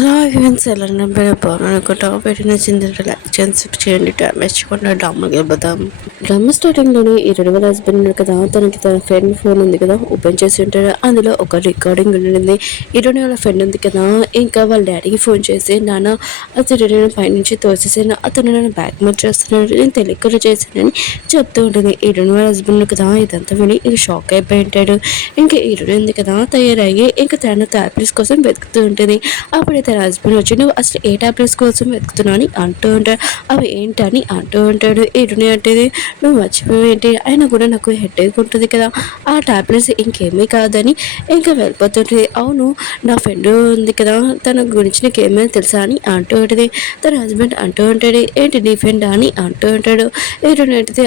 Hello events ఎలా బాగున్నానుకుంటా పెట్టిన చింతలు చేయండి డ్యామేజ్ చేయకుండా డ్రామాకి వెళ్ళిపోతాం. డ్రామా స్టార్టింగ్ లోనే ఈ రెండు వేల హస్బెండ్ కదా తనకి తన ఫ్రెండ్ ఫోన్ ఉంది కదా ఓపెన్ చేసి ఉంటాడు. అందులో ఒక రికార్డింగ్ ఉండింది. ఈ రెండు వాళ్ళ ఫ్రెండ్ ఉంది కదా ఇంకా వాళ్ళ డాడీకి ఫోన్ చేసి నాన్న అతను నేను పైనుంచి తోసేసాను, అతను నన్ను బ్యాక్ మెయిల్ చేస్తున్నాడు, నేను తెలియకుండా చేశానని చెప్తూ ఉంటుంది. ఈ రెండు వాళ్ళ హస్బెండ్ కదా ఇదంతా విని ఇంక షాక్ అయిపోయి ఉంటాడు. ఇంకా ఈ రెండు ఉంది కదా తయారయ్యి ఇంకా తన టాబ్లెట్స్ కోసం వెతుకుతూ ఉంటుంది. అప్పుడే తన హస్బెండ్ వచ్చి నువ్వు అసలు ఏ టాబ్లెట్స్ కోసం వెతుకుతున్నావు అని అంటూ ఉంటాడు. అవి ఏంటని అంటూ ఉంటాడు. ఏంటని అంటే నువ్వు మర్చిపోయేంటి, అయినా కూడా నాకు హెడేక్ ఉంటుంది కదా, ఆ టాబ్లెట్స్ ఇంకేమీ కాదని ఇంకా వెళ్ళిపోతుంటుంది. అవును నా ఫ్రెండ్ ఉంది కదా తన గురించి నీకు ఏమైనా తెలుసా అని అంటూ ఉంటుంది. తన హస్బెండ్ అంటూ ఉంటాడు ఏంటి నీ ఫ్రెండ్ అని అంటూ ఉంటాడు. ఏంటంటే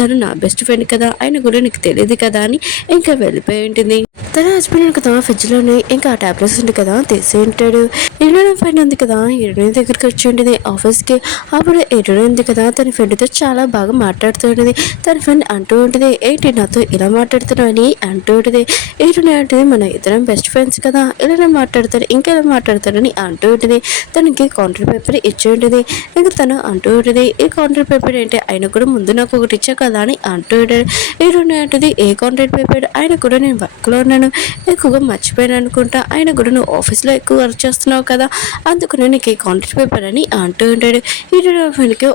తను నా బెస్ట్ ఫ్రెండ్ కదా, అయినా కూడా నీకు తెలియదు కదా అని ఇంకా వెళ్ళిపోయి ఉంటుంది. తన హస్బెండ్ కదా ఫ్రిడ్జ్లోనే ఇంకా ఆ టాబ్లెట్స్ ఉంది కదా తీసి ఉంటాడు. ఎన్నో ఫ్రెండ్ ఉంది కదా ఎన్నో దగ్గరికి వచ్చి ఉంటుంది ఆఫీస్కి. అప్పుడు ఎన్నో ఉంది కదా తన ఫ్రెండ్తో చాలా బాగా మాట్లాడుతూ ఉంటుంది. తన ఫ్రెండ్ అంటూ ఉంటుంది ఏంటి నాతో ఇలా మాట్లాడుతున్నావు అని అంటూ ఉంటుంది. ఏంటంటే అంటే మన ఇద్దరం బెస్ట్ ఫ్రెండ్స్ కదా, ఇలానే మాట్లాడతారు ఇంకెలా మాట్లాడతారని అంటూ ఉంటుంది. తనకి కౌంటర్ పేపర్ ఇచ్చి ఉంటుంది. ఇంకా తను అంటూ ఉంటుంది ఈ కౌంటర్ పేపర్ ఏంటి ఆయన కూడా ముందు నాకు ఒకటి ఇచ్చా కదా అని అంటూ ఉంటాడు. ఏంటంటే అంటే ఏ కౌంటర్ పేపర్ ఆయన కూడా నేను వర్క్లో ఉన్నాను ఎక్కువగా మర్చిపోయాను అనుకుంటా, ఆయన కూడా నువ్వు ఆఫీస్లో ఎక్కువ వర్క్ చేస్తున్నావు కదా అందుకనే నీకు ఈ కాంట్రాక్ట్ పేపర్ అని అంటూ ఉంటాడు. ఈ రెండు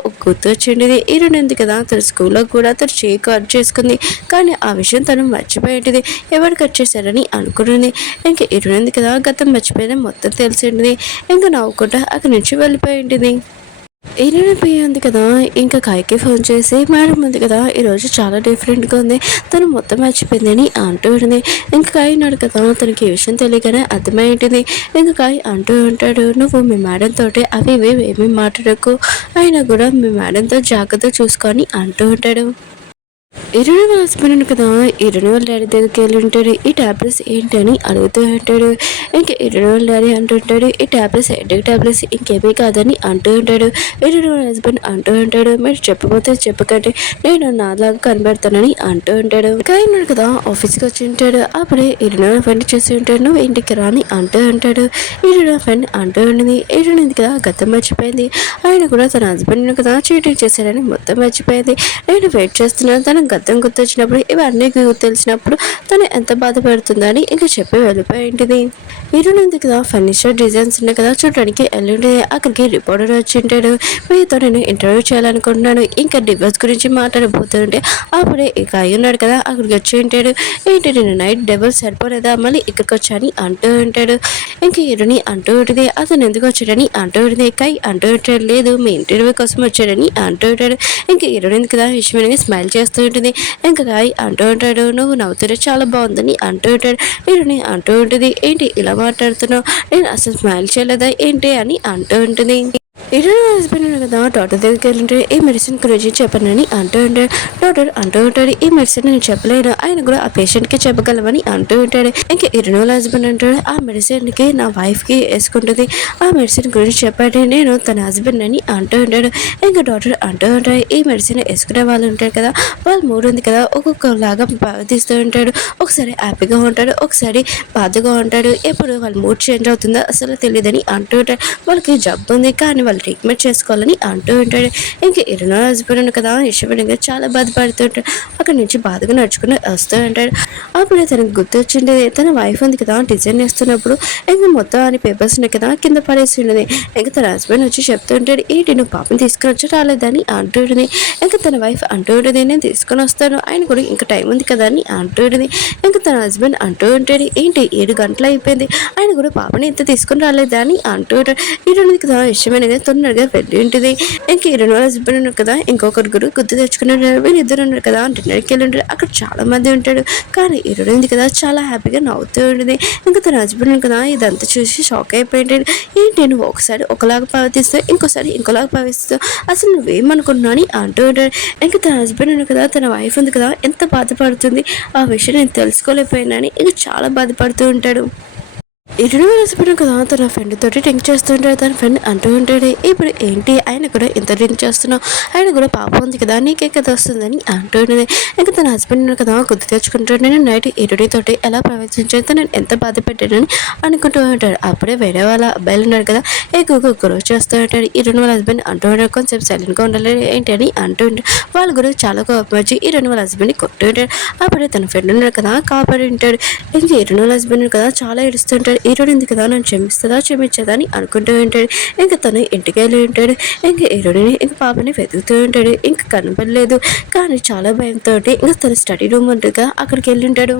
ఒక గుర్తు వచ్చింది. ఈ రెండు ఉంది కదా తన స్కూల్లో కూడా తను చేయి కట్ చేసుకుంది, కానీ ఆ విషయం తను మర్చిపోయేది. ఎవరు కట్ చేశారని అనుకున్నది. ఇంకా ఈ రెండు ఉంది కదా గతం మర్చిపోయిన మొత్తం తెలిసింది. ఇంకా నవ్వుకుంటా అక్కడి నుంచి వెళ్ళిపోయి ఉంటుంది. ఉంది కదా ఇంకా కాయకి ఫోన్ చేసి మేడం ఉంది కదా ఈరోజు చాలా డిఫరెంట్గా ఉంది, తను మొత్తం మర్చిపోయిందని అంటూ ఉంటుంది. ఇంకా కాయ ఉన్నాడు కదా తనకి ఈ విషయం తెలియగానే అర్థమై ఉంటుంది. ఇంకా కాయ అంటూ ఉంటాడు నువ్వు మీ మేడం తోటి అవి ఇవి ఏమీ మాట్లాడకు, అయినా కూడా మీ మేడంతో జాగ్రత్త చూసుకొని అంటూ ఉంటాడు. ఇరవై హస్బెండ్ కదా ఇరవై వాళ్ళ డాడీ దగ్గరికి వెళ్ళి ఉంటాడు. ఈ ట్యాబ్లెట్స్ ఏంటి అని అడుగుతూ ఉంటాడు. ఇంకా ఇరవై వాళ్ళ డాడీ అంటుంటాడు ఈ ట్యాబ్లెట్స్ హెడేక్ ట్యాబ్లెట్స్ ఇంకేమీ కాదని అంటూ ఉంటాడు. ఇరవై వాళ్ళ హస్బెండ్ అంటూ ఉంటాడు మీరు చెప్పబోతే చెప్పకండి నేను నాలాగా కనబడతానని అంటూ ఉంటాడు. ఇంకా ఉన్నాడు కదా ఆఫీస్కి వచ్చి ఉంటాడు. అప్పుడే ఇరవై ఫ్రెండ్ చేసి ఉంటాడు నువ్వు ఇంటికి రాని అంటూ ఉంటాడు. ఇరవై ఫ్రెండ్ అంటూ ఉంటుంది ఇరవై కదా గతం మర్చిపోయింది, ఆయన కూడా తన హస్బెండ్ కదా చీటింగ్ చేశాడని మొత్తం మర్చిపోయింది. నేను వెయిట్ చేస్తున్నాను తన గతం గుర్తొచ్చినప్పుడు ఇవన్నీ తెలిసినప్పుడు తను ఎంత బాధపడుతుందని ఇంకా చెప్పి వెళ్ళిపోయింది. ఇరునుంది కదా ఫర్నిచర్ డిజైన్స్ ఉన్నాయి కదా చూడడానికి వెళ్ళి అక్కడికి రిపోర్టర్ వచ్చి ఉంటాడు. మీతో నేను ఇంటర్వ్యూ చేయాలనుకుంటున్నాను ఇంకా డివోర్స్ గురించి మాట్లాడబోతుంటే అప్పుడే ఇక ఉన్నాడు కదా అక్కడికి వచ్చి ఉంటాడు. ఏంటి నేను నైట్ డెవల్ సరిపోలేదా మళ్ళీ ఇక్కడికి వచ్చాని అంటూ ఉంటాడు. ఇంకా ఇరుని అంటూ ఉంటుంది అతను ఎందుకు వచ్చాడని అంటూ ఉంటుంది. కై అంటూ ఉంటాడు లేదు మీ ఇంటర్వ్యూ కోసం వచ్చాడని అంటూ ఉంటాడు. ఇంకా ఇరుని కదా విషయమని స్మైల్ చేస్తూ ఉంటుంది. ఇంకా కాయ్ అంటూ ఉంటాడు నువ్వు నవ్వుతుంటే చాలా బాగుందని అంటూ ఉంటాడు. ఇరుని అంటూ ఉంటుంది ఏంటి ఇలా మాట్లాడుతున్నావు, నేను అసలు స్మైల్ చేయలేదా ఏంటి అని అంటూ ఉంటుంది. ఇరు హస్బెండ్ కదా డాక్టర్ దగ్గరికి వెళ్ళింటే ఈ మెడిసిన్ గురించి చెప్పనని అంటూ ఉంటాడు. డాక్టర్ అంటూ ఉంటాడు ఈ మెడిసిన్ నేను చెప్పలేను, ఆయన కూడా ఆ పేషెంట్కి చెప్పగలవని అంటూ ఉంటాడు. ఇంకా ఇరునోళ్ళ హస్బెండ్ అంటాడు ఆ మెడిసిన్కి నా వైఫ్కి వేసుకుంటుంది, ఆ మెడిసిన్ గురించి చెప్పాడు నేను తన హస్బెండ్ అని అంటూ ఉంటాడు. ఇంకా డాక్టర్ అంటూ ఉంటాడు ఈ మెడిసిన్ వేసుకునే వాళ్ళు ఉంటారు కదా వాళ్ళు మూడు ఉంది కదా ఒక్కొక్కలాగా బాధిస్తూ ఉంటాడు, ఒకసారి హ్యాపీగా ఉంటాడు ఒకసారి బాధగా ఉంటాడు, ఎప్పుడు వాళ్ళ మూడ్ చేంజ్ అవుతుందో అసలు తెలియదని అంటూ ఉంటాడు. వాళ్ళకి జబ్బు ఉంది కానీ వాళ్ళు ట్రీట్మెంట్ చేసుకోవాలని అంటూ ఉంటాడు. ఇంకా ఇరునో హస్బెండ్ కదా ఇష్టపడి చాలా బాధపడుతుంటాడు. అక్కడి నుంచి బాధగా నడుచుకుని వస్తూ ఉంటాడు. అప్పుడే తనకు గుర్తొచ్చింది తన వైఫ్ ఉంది కదా డిజైన్ వేస్తున్నప్పుడు ఇంకా మొత్తం అని పేపర్స్ ఉన్నాయి కదా కింద పడేసి ఉన్నది. ఇంకా తన హస్బెండ్ వచ్చి చెప్తూ ఉంటాడు ఏంటి నువ్వు పాపని తీసుకుని వచ్చి రాలేదని అంటూ ఉంటుంది. ఇంకా తన వైఫ్ అంటూ ఉంటుంది నేను తీసుకొని వస్తాను ఆయన కూడా ఇంకా టైం ఉంది కదా అని అంటూ ఉంటుంది. ఇంకా తన హస్బెండ్ అంటూ ఉంటాడు ఏంటి 7 గంటలు అయిపోయింది ఆయన కూడా పాపని ఎంత తీసుకుని రాలేదా అని అంటూ ఉంటాడు. ఈ కదా ఇష్టమైన తొందరగా వెళ్ళి ఉంటుంది. ఇంక ఇరవై హస్బెండ్ కదా ఇంకొకరు గుర్తు తెచ్చుకున్నారు. వీళ్ళిద్దరు ఉన్నారు కదా డిన్నర్కి వెళ్ళి ఉంటారు. అక్కడ చాలా మంది ఉంటాడు కానీ ఇరవై కదా చాలా హ్యాపీగా నవ్వుతూ ఉంటుంది. ఇంకా తన హస్బెండ్ కదా ఇదంతా చూసి షాక్ అయిపోయింటాడు. ఏంటి నువ్వు ఒకసారి ఒకలాగా ప్రవర్తిస్తావు ఇంకోసారి ఇంకోలాగా ప్రవర్తిస్తావు అసలు నువ్వేమనుకుంటున్నావు అని అంటూ ఉంటాడు. ఇంకా తన హస్బెండ్ కదా తన వైఫ్ ఉంది కదా ఎంత బాధపడుతుంది ఆ విషయం నేను తెలుసుకోలేకపోయినా అని ఇంకా చాలా బాధపడుతూ ఉంటాడు. ఇరుడు వేసిపోయిన కదా తన ఫ్రెండ్ తోటి డ్రింక్ చేస్తుంటాడు. తన ఫ్రెండ్ అంటూ ఉంటాడు, ఇప్పుడు ఏంటి ఆయన కూడా ఇంత డ్రింక్ చేస్తున్నావు, ఆయన కూడా పాపం ఉంది కదా నీకే కదా వస్తుందని అంటూ ఉంటుంది. ఇంకా తన హస్బెండ్ కదా గుర్తు తెచ్చుకుంటాడు. నేను నైట్ ఇరుడితోటి ఎలా ప్రవర్తించేది, నేను ఎంత బాధ పెట్టానని అనుకుంటూ ఉంటాడు. అప్పుడే వేరే వాళ్ళ అబ్బాయిలు ఉన్నారు కదా ఎక్కువగా గ్రోత్ చేస్తూ ఉంటాడు. ఇరుడు వాళ్ళ హస్బెండ్ అంటూ ఉంటాడు, కొంచెం సైలెంట్గా ఉండాలి ఏంటి అని అంటూ ఉంటాడు. వాళ్ళు కూడా చాలా కోపం వచ్చి ఇరుడు వాళ్ళ హస్బెండ్ని కొట్టు ఉంటాడు. అప్పుడే తన ఫ్రెండ్ ఉన్నాడు కదా కాపాడి ఉంటాడు. ఇంక ఇరుడు వాళ్ళ హస్బెండ్ కదా చాలా ఏడుస్తుంటాడు. ఈరుడింది కదా నన్ను క్షమించదా అని అనుకుంటూ ఉంటాడు. ఇంక తను ఇంటికి వెళ్ళి ఉంటాడు. ఇంక ఈరుడిని ఇంక పాపని వెతుకుతూ ఉంటాడు. ఇంక కనపడలేదు. కానీ చాలా భయంతో ఇంకా తన స్టడీ రూమ్ ఉంటుందిగా అక్కడికి వెళ్ళి ఉంటాడు.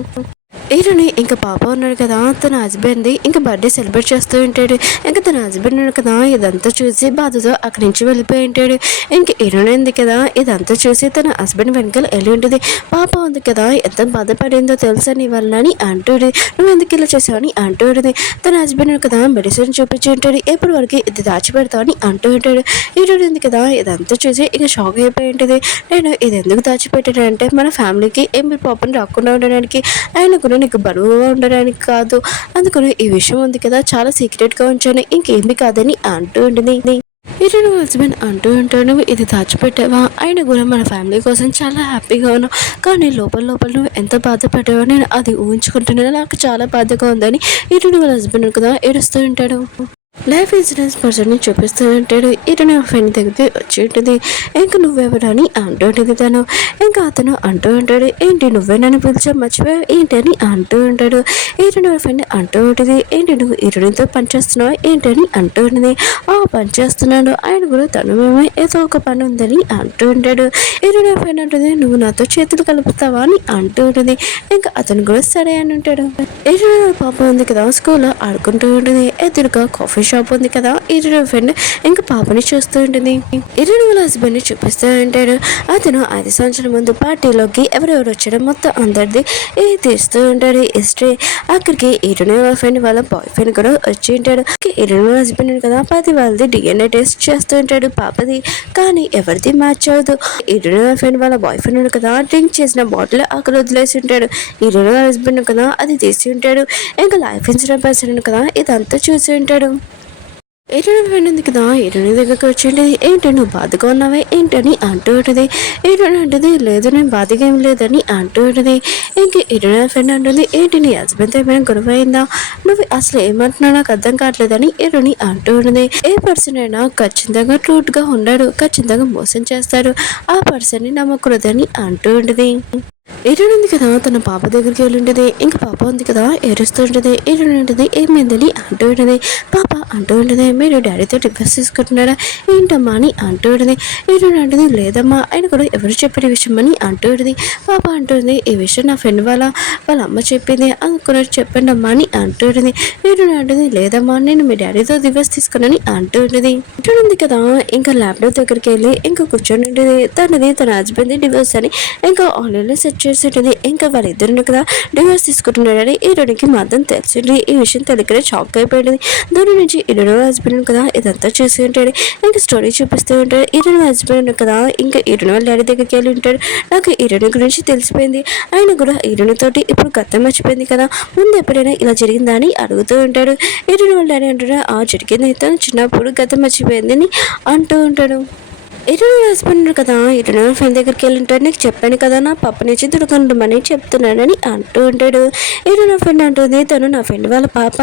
ఈరోని ఇంకా పాప ఉన్నాడు కదా తన హస్బెండ్ ఇంకా బర్త్డే సెలబ్రేట్ చేస్తూ ఉంటాడు. ఇంకా తన హస్బెండ్ ఉన్నాడు కదా ఇదంతా చూసి బాధతో అక్కడి నుంచి వెళ్ళిపోయి ఉంటాడు. ఇంక ఈరోని ఉంది కదా ఇదంతా చూసి తన హస్బెండ్ వెనకాల వెళ్ళి ఉంటుంది. పాప ఉంది కదా ఎంత బాధపడిందో తెలుసా నీ వల్ల అని అంటాడు. నువ్వు ఎందుకు ఇలా చేసావు అని అంటూ ఉంటుంది. తన హస్బెండ్ కదా మెడిసిన్ చూపించి ఉంటాడు. ఎప్పటి వరకు ఇది దాచిపెడతావు అని అంటూ ఉంటాడు. ఈరోజు ఉంది కదా ఇదంతా చూసి ఇక షాక్ అయిపోయి ఉంటుంది. నేను ఇది ఎందుకు దాచిపెట్టానంటే మన ఫ్యామిలీకి ఏమి పాపని రాకుండా ఉండడానికి, ఆయన కూడా నీకు బరువుగా ఉండడానికి కాదు, అందుకని ఈ విషయం ఉంది కదా చాలా సీక్రెట్గా ఉంచాను, ఇంకేమి కాదని అంటూ ఉంటుంది. ఇటు హస్బెండ్ అంటూ ఉంటాడు, నువ్వు ఇది దాచిపెట్టావా, ఆయన కూడా మన ఫ్యామిలీ కోసం చాలా హ్యాపీగా ఉన్నావు, కానీ లోపల నువ్వు ఎంత బాధపడ్డావో నేను అది ఊహించుకుంటున్నాను, నాకు చాలా బాధగా ఉందని ఇటు వాళ్ళ హస్బెండ్ కదా ఏడుస్తూ ఉంటాడు. లైఫ్ ఇన్సూరెన్స్ పర్సన్ని చూపిస్తూ ఉంటాడు. ఇటు నా ఫ్రెండ్ దగ్గరికి వచ్చి ఉంటుంది. ఇంక నువ్వెవరని అంటూ ఉంటుంది తను. ఇంకా అతను అంటూ ఉంటాడు, ఏంటి నువ్వే నన్ను పిలిచా మర్చిపోయా ఏంటి అని అంటూ ఉంటాడు. ఇటు నా ఫ్రెండ్ అంటూ ఉంటుంది, ఏంటి నువ్వు ఇరునితో పనిచేస్తున్నావు ఏంటని అంటూ ఉంటుంది. పనిచేస్తున్నాడు, ఆయన కూడా తను మేమే ఏదో ఒక పని ఉందని అంటూ ఉంటాడు. ఇటు నా ఫ్రెండ్ అంటుంది, నువ్వు నాతో చేతులు కలుపుతావా అని అంటూ ఉంటుంది. ఇంకా అతను కూడా సరే అని ఉంటాడు. ఇటు పాప ఉంది కదా స్కూల్లో ఆడుకుంటూ ఉంటుంది. ఎదురుగా కాఫీ షాప్ ఉంది కదా ఇరు ఫ్రెండ్ ఇంకా పాపని చూస్తూ ఉంటుంది. ఇరు వాళ్ళ హస్బెండ్ ని చూపిస్తూ ఉంటాడు. అతను 5 సంవత్సరాల ముందు పార్టీలోకి ఎవరెవరు వచ్చాడో మొత్తం అందరిది తీస్తూ ఉంటాడు హిస్టరీ. అక్కడికి ఇరు వాళ్ళ ఫ్రెండ్ వాళ్ళ బాయ్ ఫ్రెండ్ కూడా వచ్చి ఉంటాడు. ఇరు హస్బెండ్ కదా 10 వాళ్ళది DNA టెస్ట్ చేస్తూ ఉంటాడు పాపది, కానీ ఎవరిది మ్యాచ్ అవ్వదు. ఇరు ఫ్రెండ్ వాళ్ళ బాయ్ ఫ్రెండ్ కదా డ్రింక్ చేసిన బాటిల్ అక్కడ వదిలేసి ఉంటాడు. ఇరు హస్బెండ్ కదా అది తీసి ఉంటాడు. ఇంకా లైఫ్ ఇన్సూరెన్స్ పర్సన్ కదా ఇదంతా చూసి ఉంటాడు. ఏటని ఫ్రెండ్ కదా ఏటని దగ్గరకు వచ్చింది. ఏంటి నువ్వు బాధగా ఉన్నావే ఏంటని అంటూ ఉంటుంది. ఏటని అంటుంది, లేదు నేను బాధగా ఏం లేదని అంటూ ఉంటుంది. ఇంక ఏటని ఫ్రెండ్ అంటుంది, ఏంటి నీ హస్బెండ్తో ఏమైనా గొడవ అయిందా, నువ్వు అసలు ఏమంటున్నావు నాకు అర్థం కావట్లేదని ఏటని అంటూ ఉంటుంది. ఏ పర్సన్ అయినా ఖచ్చితంగా ట్రూట్గా ఉన్నాడు, ఖచ్చితంగా మోసం చేస్తాడు, ఆ పర్సన్ని నమ్మకూడదని అంటూ ఉంటుంది. ఏటని ఉంది కదా తన పాప దగ్గరికి వెళ్ళి ఉంటుంది. ఇంకా పాప ఉంది కదా ఏడుస్తూ ఉంటుంది. ఏటని ఉంటుంది, ఏమైందని అంటూ ఉంటుంది. పాప అంటూ ఉంటుంది, మీరు డాడీతో డివోర్స్ తీసుకుంటున్నారా ఏంటమ్మా అని అంటూ ఉంటుంది. ఏటని అంటుంది, లేదమ్మా ఆయన కూడా ఎవరు చెప్పిన విషయం అని అంటూ ఉంటుంది. పాప అంటుంది, ఈ విషయం నా ఫ్రెండ్ వాళ్ళ అమ్మ చెప్పింది అనుకున్నట్టు చెప్పండి అమ్మా అని అంటూ ఉంటుంది. ఏటని అంటుంది, లేదమ్మా నేను మీ డాడీతో డివోర్స్ తీసుకున్నాని అంటూ ఉంటుంది. ఏటని ఉంది కదా ఇంకా ల్యాప్టాప్ దగ్గరికి వెళ్ళి ఇంకా కూర్చొని ఉంటుంది. తన హస్బెండ్ డివోర్స్ అని ఇంకా ఆన్లైన్లో సెర్చ్ చేసేటది. ఇంకా వాళ్ళిద్దరిని కదా డివోర్స్ తీసుకుంటున్నాడని ఈరోడికి మాత్రం తెలిసింది. ఈ విషయం తెలియకనే షాక్ అయిపోయింది. దాని నుంచి ఇరవై హస్బెండ్ కదా ఇదంతా చేసి ఉంటాడు. ఇంకా స్టోరీ చూపిస్తూ ఉంటాడు. ఇరవై హస్బెండ్ కదా ఇంకా ఇరవై వాళ్ళ డాడీ దగ్గరికి వెళ్ళి ఉంటాడు. నాకు ఇరవై గురించి తెలిసిపోయింది, ఆయన కూడా ఇరవై తోటి ఇప్పుడు గతం మర్చిపోయింది కదా, ముందు ఎప్పుడైనా ఇలా జరిగిందా అని అడుగుతూ ఉంటాడు. ఇరవై వాళ్ళ డాడీ అంటాడు, జరిగింది తను చిన్నప్పుడు గతం మర్చిపోయింది అని అంటూ ఉంటాడు. ఇరవై హస్బెండ్ కదా ఇరవై ఫ్రెండ్ దగ్గరికి వెళ్ళి ఉంటాడు. నీకు చెప్పాను కదా నా పప్ప నుంచి దొరకండమని చెప్తున్నానని అంటూ ఉంటాడు. ఇరవై ఫ్రెండ్ అంటుంది, తను నా ఫ్రెండ్ వాళ్ళ పాప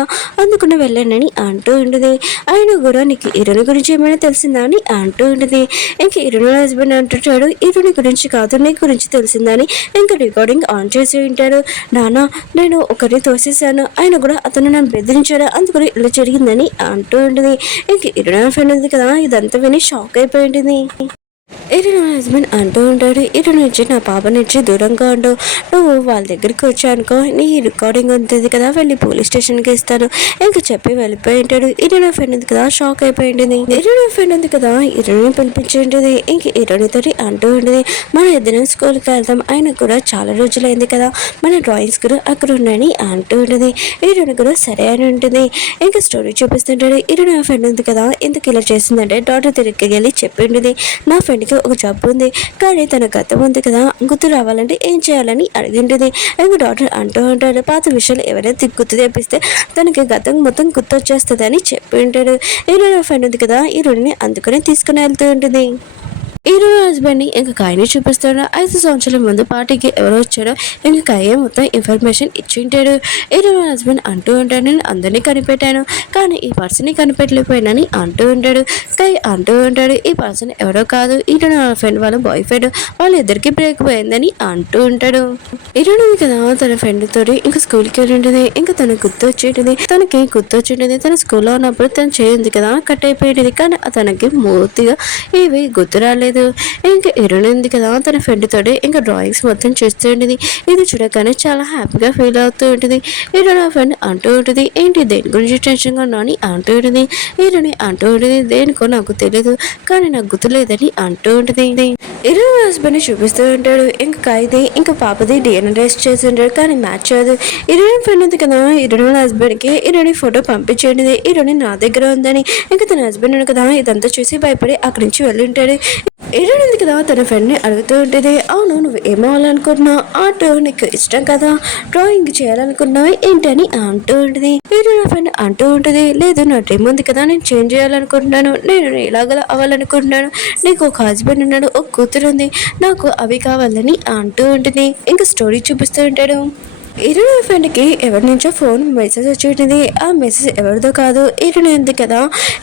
అందుకుని వెళ్ళానని అంటూ ఉంటుంది. ఆయన కూడా నీకు ఇరుని గురించి ఏమైనా తెలిసిందా అని అంటూ ఉంటుంది. ఇంక ఇరుని హస్బెండ్ అంటుంటాడు, ఇరుని గురించి కాదు నీ గురించి తెలిసిందని ఇంకా రికార్డింగ్ ఆన్ చేసి ఉంటాడు. నాన్న నేను ఒకరిని తోసేసాను, ఆయన కూడా అతను నన్ను బెదిరించాడు అందుకని ఇలా జరిగిందని అంటూ ఉంటుంది. ఇంక ఇరుని ఫ్రెండ్ ఉంది కదా ఇదంతా విని షాక్ అయిపోయి ఉంటుంది. ఇటు నా హస్బెండ్ అంటూ ఉంటాడు, ఇటు నుంచి నా పాప నుంచి దూరంగా ఉండు, నువ్వు వాళ్ళ దగ్గరికి వచ్చానుకో నీ రికార్డింగ్ ఉంటుంది కదా వెళ్ళి పోలీస్ స్టేషన్కి ఇస్తాను ఇంకా చెప్పి వెళ్ళిపోయి ఉంటాడు. ఇటు నా ఫ్రెండ్ ఉంది కదా షాక్ అయిపోయింది. ఇటు నా ఫ్రెండ్ ఉంది కదా ఇరుని పిలిపించి ఉంటుంది. ఇంక ఇరునితో అంటూ ఉంటుంది, మన ఇద్దరం స్కూల్కి వెళ్తాం, ఆయన కూడా చాలా రోజులైంది కదా మన డ్రాయింగ్స్ కూడా అక్కడ ఉన్నాయని అంటూ ఉంటుంది. ఇరుని కూడా సరే అని ఉంటుంది. ఇంకా స్టోరీ చూపిస్తుంటాడు. ఇటు నా ఫ్రెండ్ ఉంది కదా ఎందుకు ఇలా చేసిందంటే డాక్టర్ తిరిగి వెళ్ళి చెప్పి ఉంటుంది, నా ఫ్రెండ్కి ఒక జబ్బు ఉంది, కానీ తన గతం ఉంది కదా, గుర్తు రావాలంటే ఏం చేయాలని అడిగింటుంది. ఇంక డాక్టర్ అంటూ ఉంటాడు, పాత విషయాలు ఎవరైతే గుర్తు తెప్పిస్తే తనకి గతం మొత్తం గుర్తొచ్చేస్తుంది అని చెప్పి ఉంటాడు. హీరోయిన్ ఫ్రెండ్ ఉంది కదా, హీరోయిన్ని అందుకనే తీసుకుని వెళ్తూ ఉంటుంది. హీరో హస్బెండ్ ని ఇంకా కాయని చూపిస్తాడు. 5 సంవత్సరాల ముందు పార్టీకి ఎవరో వచ్చాడో ఇంకా కాయ మొత్తం ఇన్ఫర్మేషన్ ఇచ్చింటాడు. హీరో హస్బెండ్ అంటూ ఉంటాడు, నేను అందరినీ కనిపెట్టాను కానీ ఈ పర్సన్ని కనిపెట్టలేకపోయానని అంటూ ఉంటాడు. కాయ అంటూ ఉంటాడు, ఈ పర్సన్ ఎవరో కాదు, హీరో ఫ్రెండ్ వాళ్ళ బాయ్ ఫ్రెండ్, వాళ్ళిద్దరికి బ్రేక్ పోయిందని అంటూ ఉంటాడు. హీరోయిన్ ఉంది కదా, తన ఫ్రెండ్ తోటి ఇంకా స్కూల్కి వెళ్ళి ఉంటుంది. ఇంకా తనకు తనకి గుర్తొచ్చింటుంది. తన స్కూల్లో ఉన్నప్పుడు తను చేయింది కదా కట్ అయిపోయింది, కానీ తనకి పూర్తిగా ఇవి గుర్తు రాలేదు. ఇంకా హీరోయిన్ ఉంది కదా, తన ఫ్రెండ్ తోటి ఇంకా డ్రాయింగ్స్ మొత్తం చేస్తూ ఉంటుంది. ఇది చూడగానే చాలా హ్యాపీగా ఫీల్ అవుతూ ఉంటుంది. హీరోయిన్ ఫ్రెండ్ అంటూ ఉంటుంది, ఏంటి దేని గురించి టెన్షన్గా ఉన్నా అని అంటూ ఉంటుంది. హీరోయిన్ అంటూ ఉంటుంది, దేనికో నాకు తెలియదు కానీ నాకు గుర్తులేదని అంటూ ఉంటుంది. హీరోయిన్ హస్బెండ్ చూపిస్తూ ఉంటాడు, ఇంకా కాయిది ఇంకా పాపది డిఎన్ఏ టెస్ట్ చేసి ఉంటాడు కానీ మ్యాచ్ చేయదు. హీరోయిన్ ఫ్రెండ్ ఉంది కదా, హీరోయిన్ హస్బెండ్కి హీరోయిన్ ఫోటో పంపించేది. హీరోయిన్ నా దగ్గర ఉందని ఇంకా తన హస్బెండ్ కదా ఇదంతా చూసి భయపడి అక్కడి నుంచి వెళ్ళి ఉంటాడు. హీరోయిన్ ఉంది కదా, తన ఫ్రెండ్ని అడుగుతూ ఉంటుంది, అవును నువ్వు ఏమవ్వాలనుకుంటున్నావు, ఆర్ట్ నీకు ఇష్టం కదా, డ్రాయింగ్ చేయాలనుకున్నావు ఏంటని అంటూ ఉంటుంది. హీరోయిన్ ఫ్రెండ్ అంటూ ఉంటుంది, లేదు నా డ్రీమ్ ఉంది కదా, నేను చేంజ్ చేయాలనుకుంటున్నాను, నేను ఇలాగ అవ్వాలనుకుంటున్నాను, నీకు ఒక హస్బెండ్ ఉన్నాడు, ఒక కూతురు ఉంది, నాకు అవి కావాలని అంటూ ఉంటుంది. ఇంకా స్టోరీ చూపిస్తూ ఉంటాడు. హీరోయిన్ ఫ్రెండ్కి ఎవరి నుంచో ఫోన్ మెసేజ్ వచ్చి ఉంటుంది. ఆ మెసేజ్ ఎవరిదో కాదు, హీరోయిన్ ఉంది కదా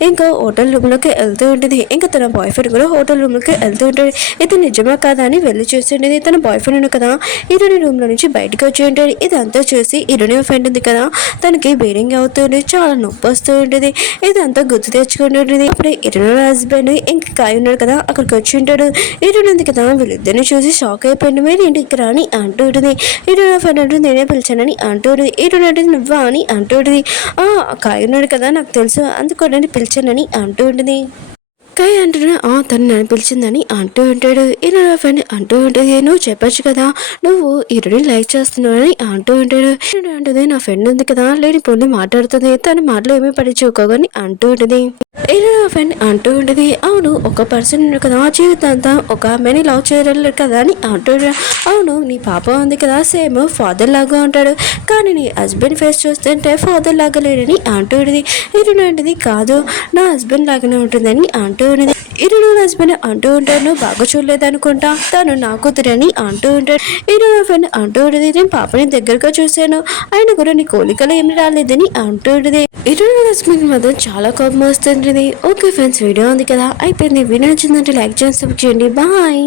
ఇంకా హోటల్ రూమ్లోకి వెళ్తూ ఉంటుంది. ఇంకా తన బాయ్ ఫ్రెండ్ కూడా హోటల్ రూమ్లోకి వెళ్తూ ఉంటుంది. ఇది నిజమా కాదా అని వెళ్ళి చూస్తుండేది. తన బాయ్ ఫ్రెండ్ కదా హీరోయిన్ రూమ్లో నుంచి బయటకు వచ్చి ఉంటుంది. ఇదంతా చూసి హీరోయిన్ ఫ్రెండ్ ఉంది కదా తనకి బీరింగ్ అవుతుంది, చాలా నొప్పి వస్తూ ఉంటుంది. ఇదంతా గుర్తు తెచ్చుకుంటుంటుంది. అప్పుడు హీరోయిన్ హస్బెండ్ ఇంకా కాయ ఉన్నాడు కదా అక్కడికి వచ్చి ఉంటాడు. హీరోయిన్ ఉంది కదా వీళ్ళిద్దరిని చూసి షాక్ అయిపోయింది, మీరు ఇంటికి రాని అంటూ ఉంటుంది. హీరోయిన్ ఫ్రెండ్ అంటుంది, నేనే పిలిచానని అంటూది. హీరోయిన్ నువ్వా అని అంటూది. కాయ ఉన్నాడు కదా నాకు తెలుసు అందుకోనని పిలిచానని అంటూ ఉంటుంది. కాయ అంటున్నా తను నన్ను పిలిచిందని అంటూ ఉంటాడు. ఇలా నా ఫ్రెండ్ అంటూ ఉంటుంది, నువ్వు చెప్పచ్చు కదా నువ్వు హీరోని లైక్ చేస్తున్నావు అని అంటూ ఉంటాడు. అంటుంది, నా ఫ్రెండ్ ఉంది కదా లేని పొంది మాట్లాడుతుంది, తన మాటలు ఏమీ పడిచుకోగని అంటూ ఉంటుంది. ఇలా నా ఫ్రెండ్ అంటూ ఉంటుంది, అవును ఒక పర్సన్ కదా జీవితాంతం ఒక అమ్మాయిని లవ్ చేయలేరు కదా అని అంటూ అవును నీ పాప ఉంది కదా సేమ్ ఫాదర్ లాగా ఉంటాడు, కానీ నీ హస్బెండ్ ఫేస్ చూస్తుంటే ఫాదర్ లాగా లేడని అంటూ ఉంటుంది. హీరోయిన్ కాదు నా హస్బెండ్ లాగానే ఉంటుందని అంటూ ఉంటుంది. హీరోయిన్ హస్బెండ్ అంటూ ఉంటాడు, నువ్వు బాగా చూడలేదనుకుంటా, తను నా కూతురని అంటూ ఉంటాడు. హీరోయిన్ ఫ్రెండ్ అంటూ ఉంటుంది, నేను పాపని దగ్గరగా చూశాను ఆయన కూడా నీ కోలికలు ఏమి రాలేదని అంటూ ఉంటుంది. హీరోయిన్ హస్బెండ్ మాత్రం చాలా కోపం వస్తుంది. ఓకే ఫ్రెండ్స్, వీడియో ఉంది కదా అయిపోయింది. వీడియో నచ్చిందంటే లైక్ చేసి సబ్స్క్రైబ్ చేయండి. బాయ్.